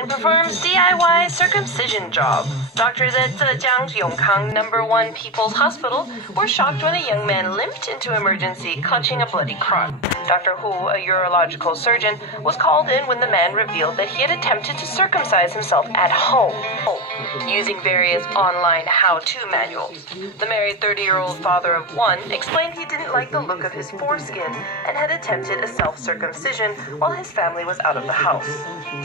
man performs DIY circumcision job. Doctors at Zhejiang's Yongkang No. 1 People's Hospital were shocked when a young man limped into emergency clutching a bloody crotch. Dr. Hu, a urological surgeon, was called in when the man revealed that he had attempted to circumcise himself at home, using various online how-to manuals. The married 30-year-old father of one explained he didn't like the look of his foreskin and had attempted a self-circumcision while his family was out of the house.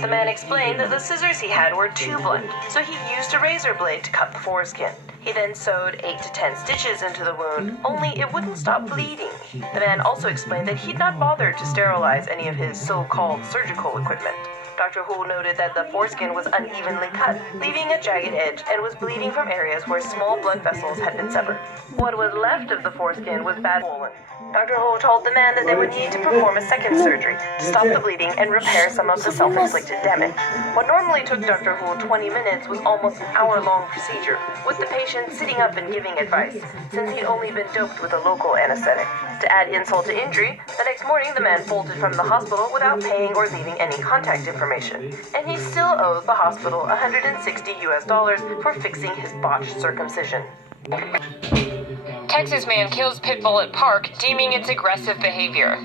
The man explained that the scissors he had were too blunt, so he used a razor blade to cut the foreskin. He then sewed 8 to 10 stitches into the wound, only it wouldn't stop bleeding. The man also explained that he'd not bothered to sterilize any of his so-called surgical equipment. Dr. Hu noted that the foreskin was unevenly cut, leaving a jagged edge, and was bleeding from areas where small blood vessels had been severed. What was left of the foreskin was badly swollen. Dr. Hu told the man that they would need to perform a second surgery to stop the bleeding and repair some of the self-inflicted damage. What normally took Dr. Hu 20 minutes was almost an hour-long procedure, with the patient sitting up and giving advice, since he'd only been doped with a local anesthetic. To add insult to injury, the next morning the man bolted from the hospital without paying or leaving any contact information, and he still owes the hospital $160 for fixing his botched circumcision. Texas man kills pit bull at park, deeming its aggressive behavior.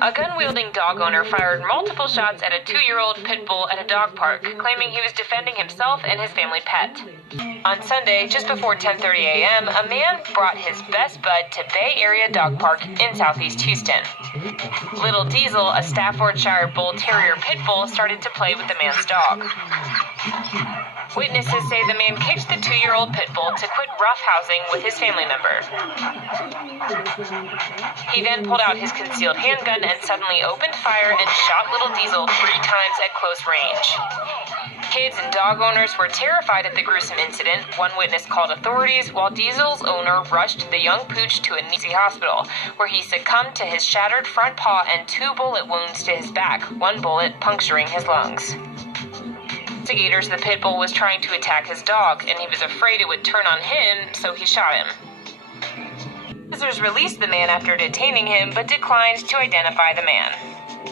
A gun-wielding dog owner fired multiple shots at a 2-year-old pit bull at a dog park, claiming he was defending himself and his family pet. On Sunday, just before 10:30 a.m., a man brought his best bud to Bay Area Dog Park in southeast Houston. Little Diesel, a Staffordshire Bull Terrier pit bull, started to play with the man's dog. Witnesses say the man kicked the 2-year-old pit bull to quit roughhousing with his family member. He then pulled out his concealed handgun and suddenly opened fire and shot Little Diesel 3 times at close range. Kids and dog owners were terrified at the gruesome incident. One witness called authorities, while Diesel's owner rushed the young pooch to a nearby hospital, where he succumbed to his shattered front paw and 2 bullet wounds to his back, 1 bullet puncturing his lungs. Investigators, the pit bull was trying to attack his dog, and he was afraid it would turn on him, so he shot him. Officers released the man after detaining him, but declined to identify the man.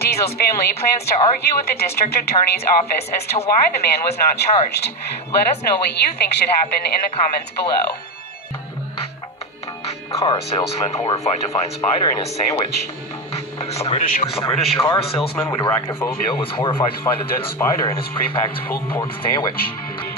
Diesel's family plans to argue with the district attorney's office as to why the man was not charged. Let us know what you think should happen in the comments below. Car salesman horrified to find spider in his sandwich. A British car salesman with arachnophobia was horrified to find a dead spider in his pre-packed pulled pork sandwich.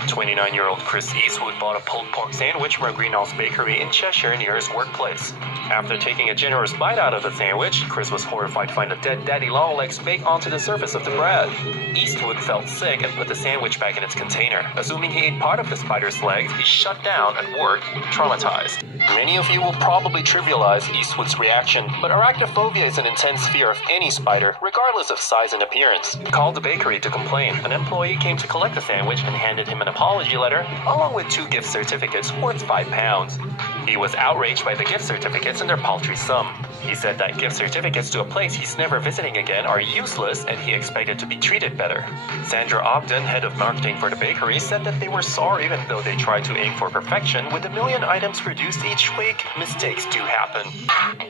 29-year-old Chris Eastwood bought a pulled pork sandwich from a greenhouse bakery in Cheshire near his workplace. After taking a generous bite out of the sandwich, Chris was horrified to find a dead daddy longlegs baked onto the surface of the bread. Eastwood felt sick and put the sandwich back in its container. Assuming he ate part of the spider's legs, he shut down at work, traumatized. Many of you will probably trivialize Eastwood's reaction, but arachnophobia is an intense fear of any spider, regardless of size and appearance. He called the bakery to complain. An employee came to collect the sandwich and handed him an apology letter, along with 2 gift certificates worth £5. He was outraged by the gift certificates and their paltry sum. He said that gift certificates to a place he's never visiting again are useless and he expected to be treated better. Sandra Ogden, head of marketing for the bakery, said that they were sorry even though they tried to aim for perfection. With a million items produced each week, mistakes do happen.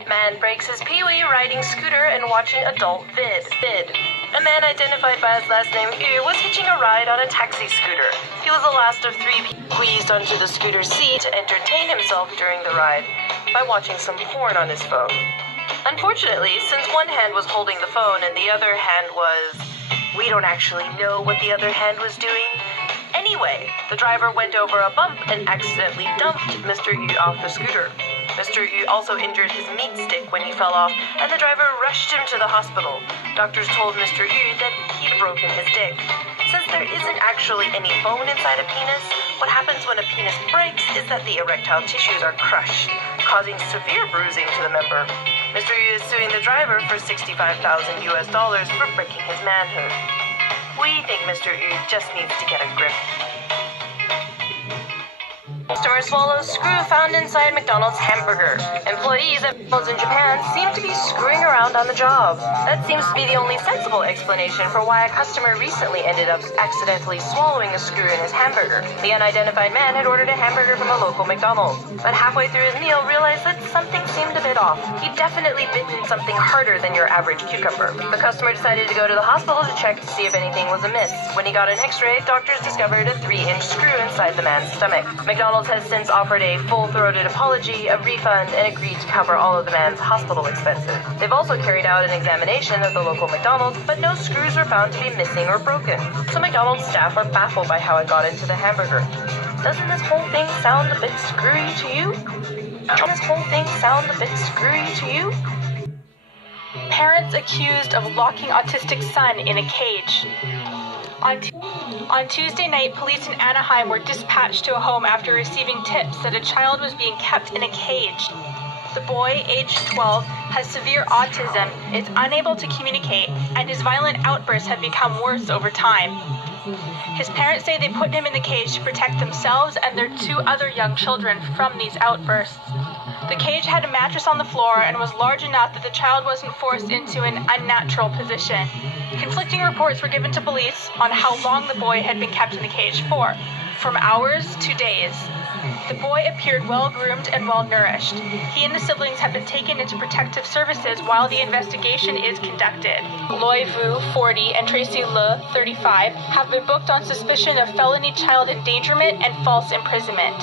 Man breaks his Pee-wee riding scooter and watching adult vid. A man identified by his last name Yu was hitching a ride on a taxi scooter. He was the last of 3 people squeezed onto the scooter seat to entertain himself during the ride by watching some porn on his phone. Unfortunately, since one hand was holding the phone and the other hand was... we don't actually know what the other hand was doing. Anyway, the driver went over a bump and accidentally dumped Mr. Yu off the scooter. Mr. Yu also injured his meat stick when he fell off, and the driver rushed him to the hospital. Doctors told Mr. Yu that he'd broken his dick. Since there isn't actually any bone inside a penis, what happens when a penis breaks is that the erectile tissues are crushed, causing severe bruising to the member. Mr. Yu is suing the driver for $65,000 for breaking his manhood. We think Mr. Yu just needs to get a grip. Customer swallows screw found inside McDonald's hamburger. Employees at McDonald's in Japan seem to be screwing around on the job. That seems to be the only sensible explanation for why a customer recently ended up accidentally swallowing a screw in his hamburger. The unidentified man had ordered a hamburger from a local McDonald's, but halfway through his meal realized that something seemed a bit off. He'd definitely bitten something harder than your average cucumber. The customer decided to go to the hospital to check to see if anything was amiss. When he got an x-ray, doctors discovered a 3-inch screw inside the man's stomach. McDonald's has since offered a full-throated apology, a refund, and agreed to cover all of the man's hospital expenses. They've also carried out an examination of the local McDonald's, but no screws were found to be missing or broken. So McDonald's staff are baffled by how it got into the hamburger. Doesn't this whole thing sound a bit screwy to you? Doesn't this whole thing sound a bit screwy to you? Parents accused of locking autistic son in a cage. On Tuesday night, police in Anaheim were dispatched to a home after receiving tips that a child was being kept in a cage. The boy, aged 12, has severe autism, is unable to communicate, and his violent outbursts have become worse over time. His parents say they put him in the cage to protect themselves and their 2 other young children from these outbursts. The cage had a mattress on the floor and was large enough that the child wasn't forced into an unnatural position. Conflicting reports were given to police on how long the boy had been kept in the cage for, from hours to days. The boy appeared well-groomed and well-nourished. He and the siblings have been taken into protective services while the investigation is conducted. Loy Vu, 40, and Tracy Le, 35, have been booked on suspicion of felony child endangerment and false imprisonment.